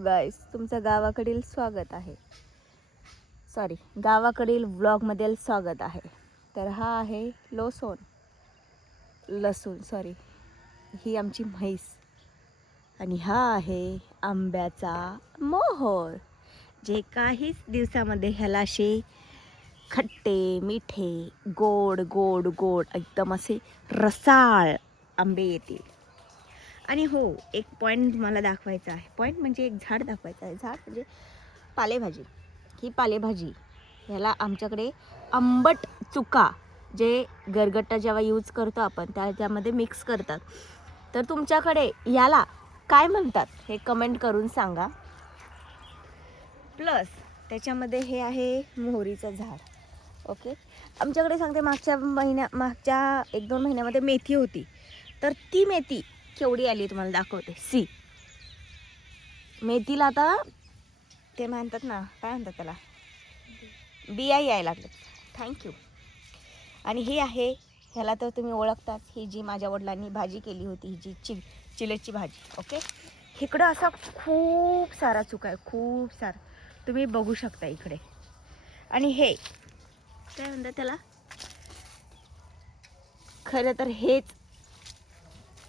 गाईस, तुमचं गावाकडील स्वागत आहे. गावाकडील व्लॉगमध्ये स्वागत आहे. तर हा आहे लसूण ही आमची म्हैस आणि हा आहे आंब्याचा मोहोर, जे काहीच दिवसामध्ये ह्याला असे खट्टे मिठे गोड गोड गोड एकदम असे रसाळ आंबे येतील. आणि हो, एक पॉईंट मला दाखवायचा आहे. पॉईंट म्हणजे एक झाड दाखवायचं आहे. झाड म्हणजे पालेभाजी. ही पालेभाजी ह्याला आमच्याकडे आंबट चुका, जे गरगट्टा जेव्हा यूज करतो आपण त्यामध्ये मिक्स करतात. तर तुमच्याकडे याला काय म्हणतात हे कमेंट करून सांगा. प्लस त्याच्यामध्ये हे आहे मोहरीचं झाड. ओके, आमच्याकडे सांगते मागच्या 1-2 महिन्यामध्ये मेथी होती. तर ती मेथी केवढी आली तुम्हाला दाखवते. मेथीला आता ते म्हणतात ना, काय म्हणतात त्याला, बिया यायला लागले. थँक्यू. आणि ही आहे, ह्याला तर तुम्ही ओळखताच, ही जी माझ्या वडिलांनी भाजी केली होती, ही जी चिलेची भाजी. ओके, इकडं असा खूप सारा चुका आहे, खूप सारा तुम्ही बघू शकता इकडे. आणि हे काय म्हणतात त्याला, खरं तर हेच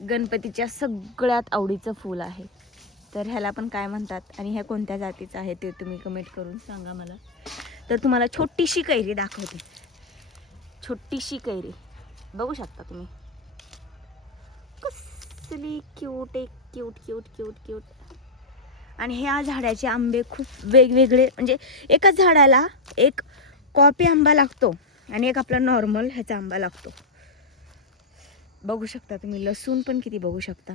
गणपतीच्या सगळ्यात आवडीचं फूल आहे. तर ह्याला पण काय म्हणतात आणि ह्या कोणत्या जातीचं आहे ते तुम्ही कमेंट करून सांगा मला. तर तुम्हाला छोटीशी कैरी दाखवते. छोटीशी कैरी बघू शकता तुम्ही, कसली क्यूट आहे, क्यूट क्यूट क्यूट क्यूट. आणि ह्या झाडाचे आंबे खूप वेगवेगळे, म्हणजे एकाच झाडाला एक कॉपी आंबा लागतो आणि एक आपला नॉर्मल ह्याचा आंबा लागतो. बघू शकता तुम्ही, लसूण पण किती बघू शकता.